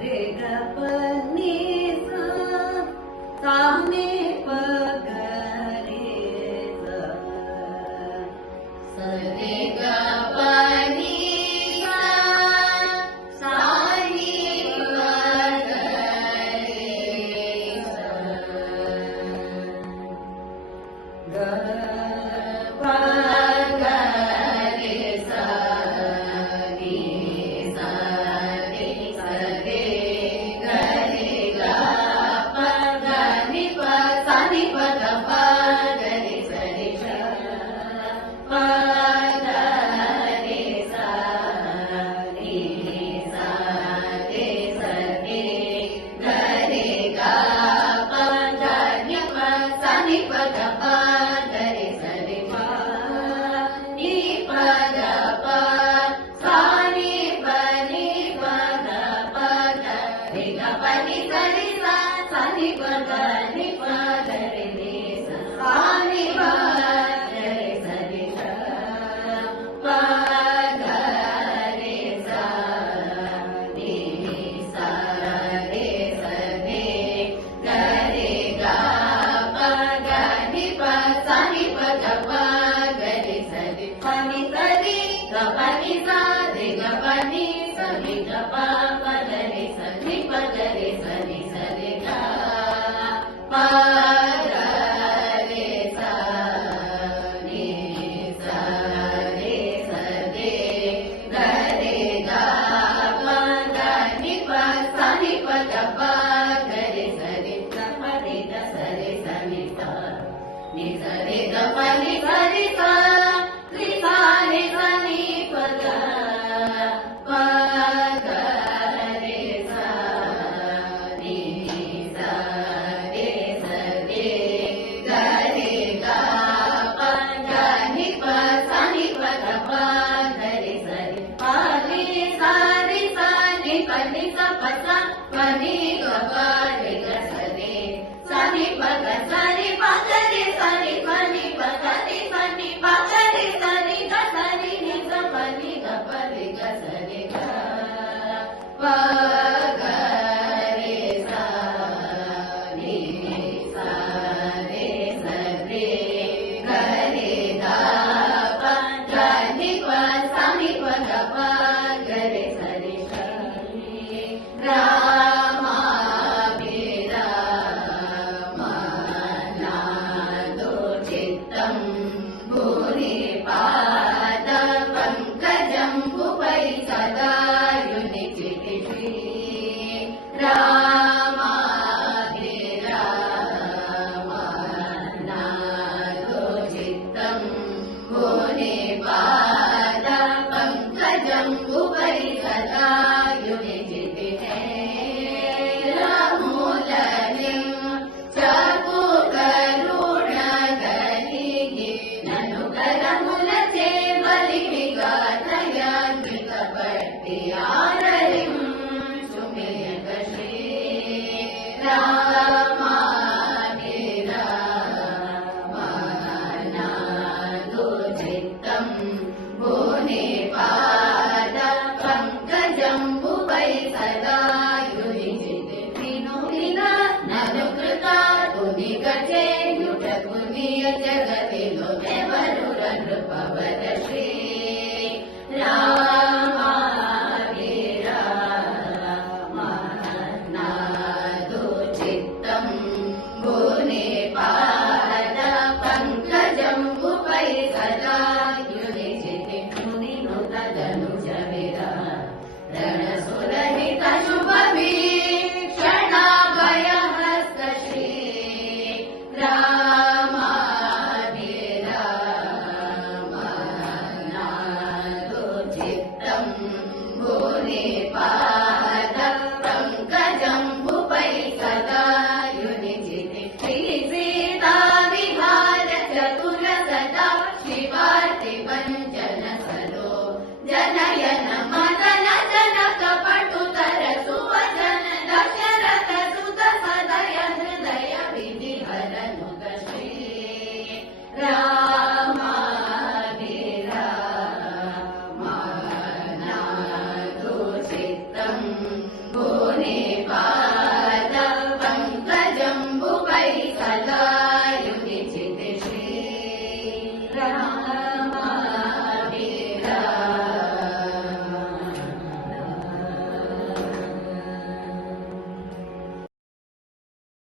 रे ग प नि सा सा नि प ग रे सा सा रे ग प नि सा सा नि प ग रे सा ग प ग रे सा रे सा रे सा रे ग रे ग प ग नि प सा नि प ग प ग रे सा रे ग प ग रे सा रे सा रे सा रे ग रे ग प ग नि प सा नि प ग प ग रे सा रे ग नि प ग प सा नि प ग प ग रे ग प नि सा रे सा सा नि प ग नि प ग रे रे सा सा नि प ग रे सा रे ग प ग रे सा रे सा रे सा रे ग रे ग प ग नि प सा नि प ग प ग रे सा रे प नि सा रे ग प नि सा रे ग प नि सा रे ग प प ग रे सा नि प ग रे सा नि सा रे ग प ग रे सा नि सा रे सा रे ग रे ग प ग नि प सा नि प ग प ग रे सा रे ग प रे ग सा रे सा नि सा रे ग प नि सा रे सा रे सा रे सा नि प ग प ग रे सा नि सा रे सा रे ग रे ग प ग नि प सा नि प ग प ग रे सा रे प रे सा रे सा नि प नि सा प सा प नि ग प रे ग सा रे सा नि प ग सा रे प ग रे सा रे प नि प ग रे सा नि प ग रे सा रे ग सा रे नि सा प नि ग प रे ग सा रे ग प ग रे सा नि सा रे सा रे ग रे ग प ग नि प सा नि प ग प ग रे सा रे ग रामाभिरामनादो चित्तं भुवि पाद पङ्कजं भुवै सदा युनिचितिषि रामाभिरामनादो चित्तं भुवि पाद पङ्कजं भुवै सदा युनिचितिषे रामूलनिं चाकु करुणगलिगे ननु करमुलते बलिविगात्रयान्वितपट्टि आररिं सुमेयकशे रामाभिरामनादो चित्तं भुवि पाद पङ्कजं भुवै सदा युनिचितिषि ननुकृता तुनिगते युटकुनिय जगतिलो नेवरुर नृपवरश्री रामाभिरामनादो चित्तं भुवि पाद पङ्कजं भुवै सदा युनिचितिषि मुनिनुत जनुज विरह रणसुरहित शुभवीक्षणाभयहस्तश्री रामाभिरामनादो चित्तं भुवि पाद